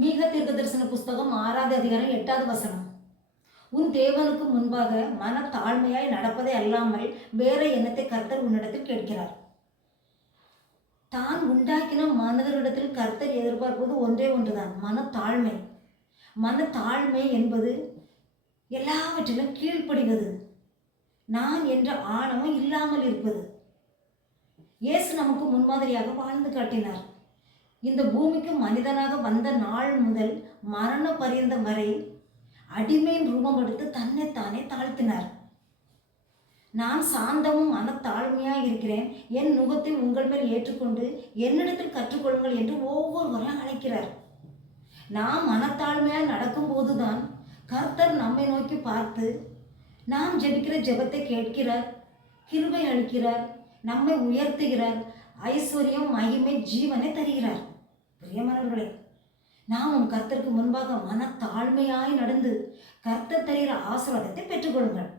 மீக தீர்க்கதரிசன புஸ்தகம் 6வது அதிகாரம் 8வது வசனம். உன் தேவனுக்கு முன்பாக மன தாழ்மையாய் நடப்பதை அல்லாமல் வேற எண்ணத்தை கர்த்தர் உன்னிடத்தில் கேட்கிறார். தான் உண்டாக்கின மனிதர்களிடத்தில் கர்த்தர் எதிர்பார்ப்பது ஒன்றே ஒன்றுதான், மனத்தாழ்மை. மனத்தாழ்மை என்பது எல்லாவற்றிலும் கீழ்ப்படிவது, நான் என்ற ஆணவம் இல்லாமல் இருப்பது. இயேசு நமக்கு முன்மாதிரியாக வாழ்ந்து காட்டினார். இந்த பூமிக்கு மனிதனாக வந்த நாள் முதல் மரண பரியந்தம் வரை அடிமையின் ரூபம் எடுத்து தன்னைத்தானே தாழ்த்தினார். நான் சாந்தமும் மனத்தாழ்மையாக இருக்கிறேன், என் நுகத்தை உங்கள் மேல் ஏற்றுக்கொண்டு என்னிடத்தில் கற்றுக்கொள்ளுங்கள் என்று ஒவ்வொருவரையும் அழைக்கிறார். நாம் மனத்தாழ்மையாக நடக்கும்போதுதான் கர்த்தர் நம்மை நோக்கி பார்த்து நாம் ஜெபிக்கிற ஜெபத்தை கேட்கிறார், கிருபை அளிக்கிறார், நம்மை உயர்த்துகிறார், ஐஸ்வர்யம், மகிமை, ஜீவனை தருகிறார். பிரியமானவர்களே, நாமும் கர்த்தருக்கு முன்பாக மனத்தாழ்மையாய் நடந்து கர்த்தர் தருகிற ஆசீர்வாதத்தை பெற்றுக்கொள்ளுங்கள்.